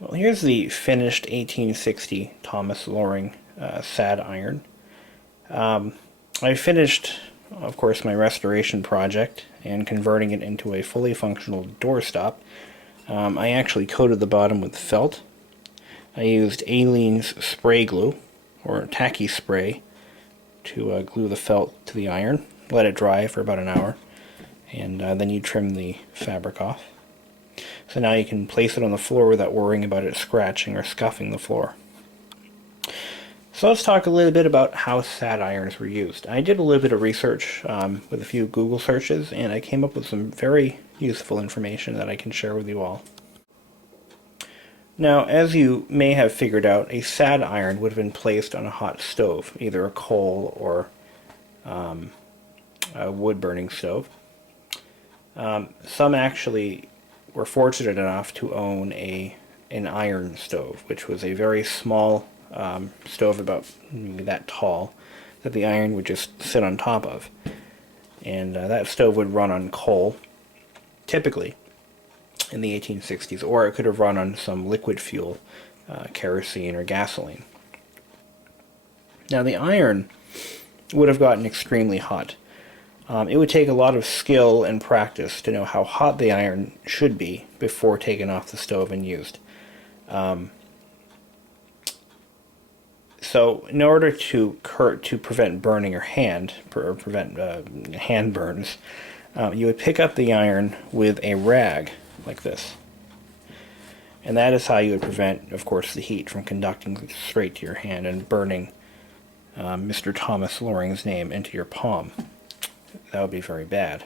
Well, here's the finished 1860 Thomas Loring sad iron. I finished, of course, my restoration project and converting it into a fully functional doorstop. I actually coated the bottom with felt. I used Aleene's spray glue, or tacky spray, to glue the felt to the iron. Let it dry for about an hour, and then you trim the fabric off. So now you can place it on the floor without worrying about it scratching or scuffing the floor. So let's talk a little bit about how sad irons were used. I did a little bit of research with a few Google searches, and I came up with some very useful information that I can share with you all. Now, as you may have figured out, a sad iron would have been placed on a hot stove, either a coal or a wood-burning stove. Some actually were fortunate enough to own an iron stove, which was a very small stove, about maybe that tall, that the iron would just sit on top of. And that stove would run on coal, typically, in the 1860s, or it could have run on some liquid fuel, kerosene or gasoline. Now the iron would have gotten extremely hot. It would take a lot of skill and practice to know how hot the iron should be before taken off the stove and used. So in order to prevent burning your hand, or prevent hand burns, you would pick up the iron with a rag like this. And that is how you would prevent, of course, the heat from conducting straight to your hand and burning Mr. Thomas Loring's name into your palm. That would be very bad.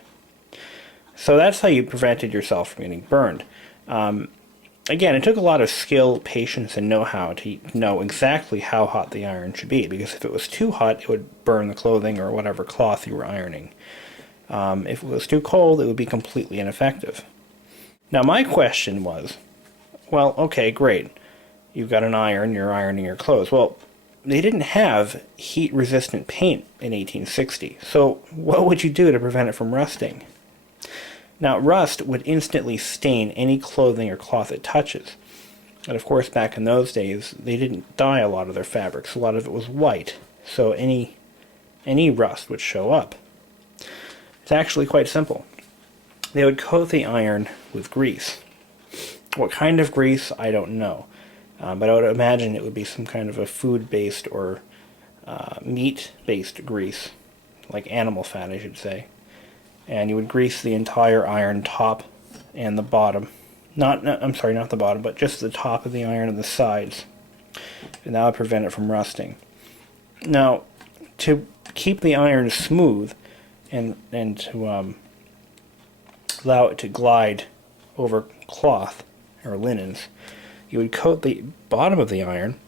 So that's how you prevented yourself from getting burned. Again, it took a lot of skill, patience, and know-how to know exactly how hot the iron should be, because if it was too hot, it would burn the clothing or whatever cloth you were ironing. If it was too cold, it would be completely ineffective. Now my question was, well, okay, great. You've got an iron, you're ironing your clothes. Well, they didn't have heat-resistant paint in 1860, so what would you do to prevent it from rusting? Now, rust would instantly stain any clothing or cloth it touches. And of course, back in those days, they didn't dye a lot of their fabrics. A lot of it was white, so any rust would show up. It's actually quite simple. They would coat the iron with grease. What kind of grease, I don't know. But I would imagine it would be some kind of a food-based or meat-based grease, like animal fat, I should say. And you would grease the entire iron top and the bottom. I'm sorry, not the bottom, but just the top of the iron and the sides. And that would prevent it from rusting. Now, to keep the iron smooth and to allow it to glide over cloth or linens, you would coat the bottom of the iron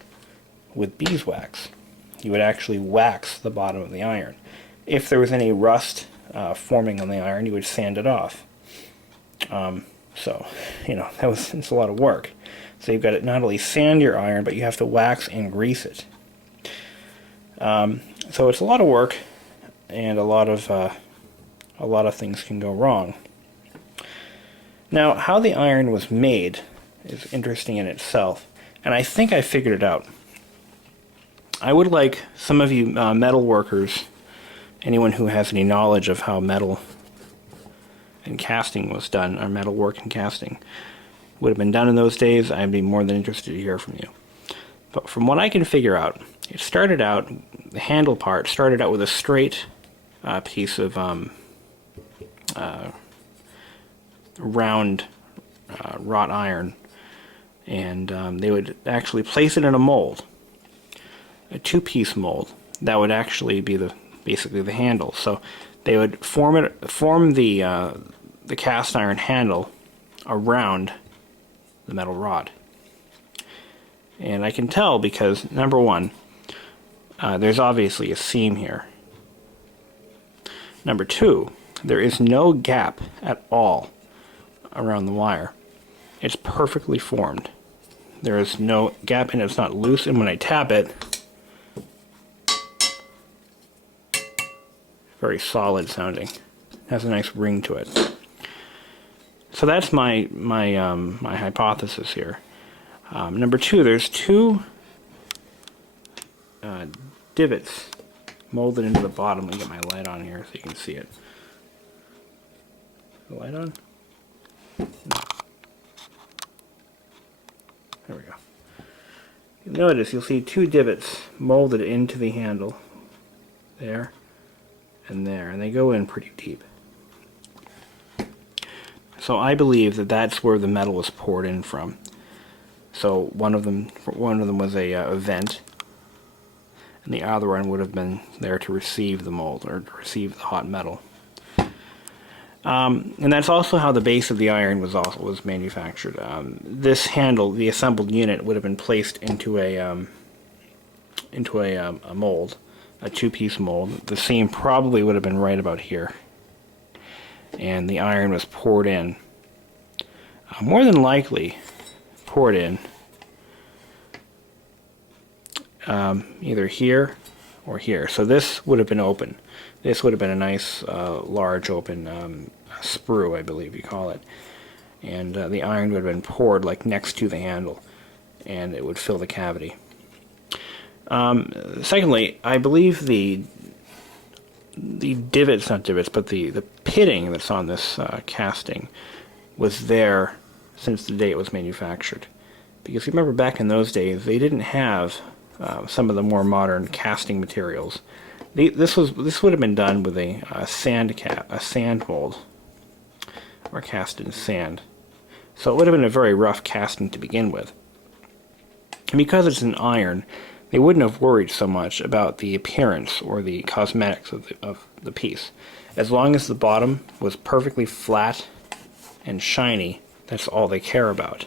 with beeswax. You would actually wax the bottom of the iron. If there was any rust forming on the iron, you would sand it off. So, it's a lot of work. So you've got to not only sand your iron, but you have to wax and grease it. So it's a lot of work, and a lot of things can go wrong. Now, how the iron was made is interesting in itself, and I think I figured it out. I would like some of you metal workers, anyone who has any knowledge of how metal and casting was done, or metal work and casting would have been done in those days, I'd be more than interested to hear from you. But from what I can figure out, the handle part started out with a straight piece of round wrought iron, and they would actually place it in a mold, a two-piece mold. That would actually be basically the handle. So they would form the cast iron handle around the metal rod. And I can tell because, number one, there's obviously a seam here. Number two, there is no gap at all around the wire. It's perfectly formed. There is no gap and it's not loose, and when I tap it, very solid sounding. It has a nice ring to it. So that's my hypothesis here. Number two, there's two divots molded into the bottom. Let me get my light on here so you can see it. The light on? No. There we go. You'll notice, you'll see two divots molded into the handle. There and there. And they go in pretty deep. So I believe that that's where the metal was poured in from. So one of them was a vent, and the other one would have been there to receive the mold, or to receive the hot metal. And that's also how the base of the iron was manufactured. This handle, the assembled unit, would have been placed into a mold, a two-piece mold. The seam probably would have been right about here, and the iron was poured in. More than likely, poured in either here or here. So this would have been open. This would have been a nice large open sprue, I believe you call it. And the iron would have been poured like next to the handle, and it would fill the cavity. Secondly, I believe the divots, not divots, but the pitting that's on this casting was there since the day it was manufactured. Because remember, back in those days, they didn't have some of the more modern casting materials. This would have been done with a sand mold, or cast in sand. So it would have been a very rough casting to begin with. And because it's an iron, they wouldn't have worried so much about the appearance or the cosmetics of the piece. As long as the bottom was perfectly flat and shiny, that's all they care about.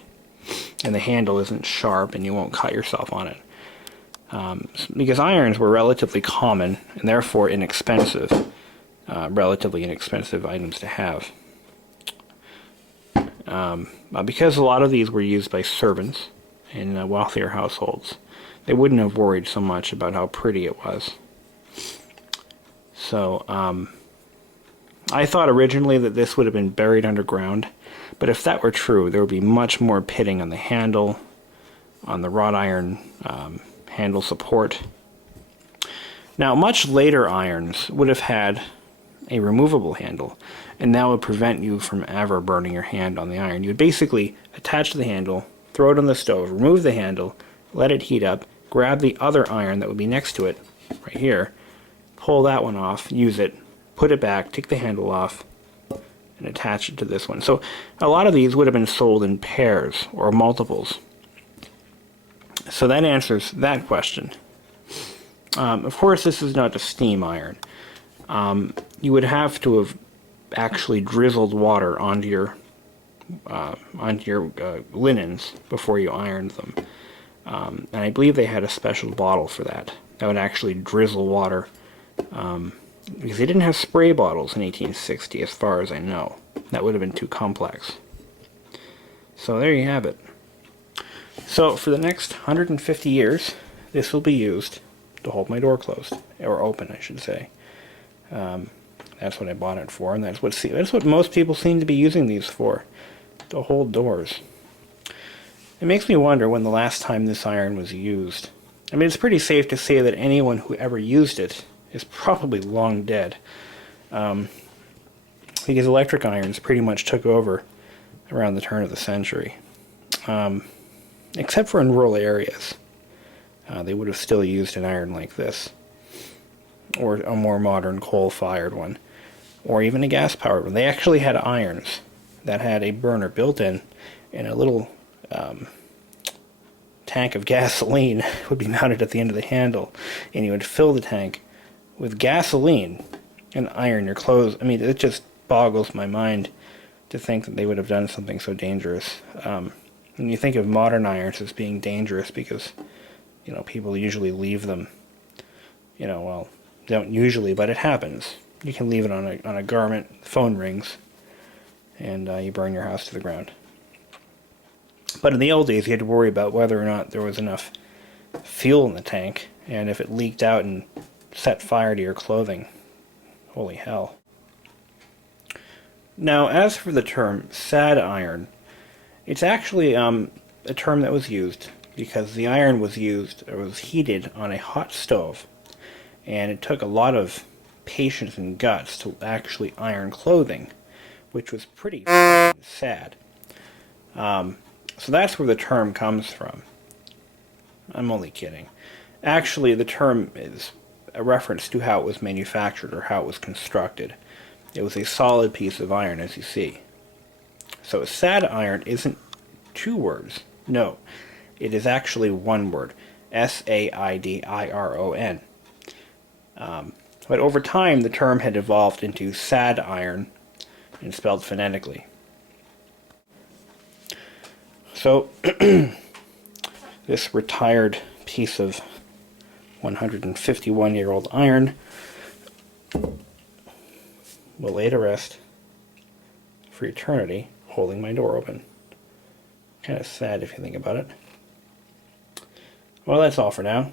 And the handle isn't sharp and you won't cut yourself on it. Because irons were relatively common and therefore inexpensive, relatively inexpensive items to have. Because a lot of these were used by servants in wealthier households, they wouldn't have worried so much about how pretty it was. So, I thought originally that this would have been buried underground, but if that were true, there would be much more pitting on the handle, on the wrought iron handle support. Now, much later irons would have had a removable handle, and that would prevent you from ever burning your hand on the iron. You would basically attach the handle, throw it on the stove, remove the handle, let it heat up, grab the other iron that would be next to it, right here, pull that one off, use it, put it back, take the handle off, and attach it to this one. So a lot of these would have been sold in pairs or multiples. So that answers that question. Of course, this is not a steam iron. You would have to have actually drizzled water onto your linens before you ironed them. And I believe they had a special bottle for that. That would actually drizzle water. Because they didn't have spray bottles in 1860, as far as I know. That would have been too complex. So there you have it. So for the next 150 years, this will be used to hold my door closed, or open, I should say. That's what I bought it for, and that's what most people seem to be using these for, to hold doors. It makes me wonder when the last time this iron was used. I mean, it's pretty safe to say that anyone who ever used it is probably long dead, because electric irons pretty much took over around the turn of the century, except for in rural areas. They would have still used an iron like this, or a more modern coal-fired one, or even a gas-powered one. They actually had irons that had a burner built in, and a little tank of gasoline would be mounted at the end of the handle, and you would fill the tank with gasoline and iron your clothes. I mean, it just boggles my mind to think that they would have done something so dangerous. When you think of modern irons as being dangerous because, you know, people usually leave them, you know, well, don't usually, but it happens. You can leave it on a garment, phone rings, and you burn your house to the ground. But in the old days, you had to worry about whether or not there was enough fuel in the tank, and if it leaked out and set fire to your clothing. Holy hell. Now, as for the term sad iron, it's actually a a term that was used because the iron was heated on a hot stove, and it took a lot of patience and guts to actually iron clothing, which was pretty sad. So that's where the term comes from. I'm only kidding. Actually, the term is a reference to how it was manufactured or how it was constructed. It was a solid piece of iron, as you see. So sad iron isn't two words. No, it is actually one word. S-A-I-D-I-R-O-N. But over time, the term had evolved into sad iron and spelled phonetically. So, this retired piece of 151-year-old iron will lay to rest for eternity, holding my door open. Kind of sad if you think about it. Well, that's all for now.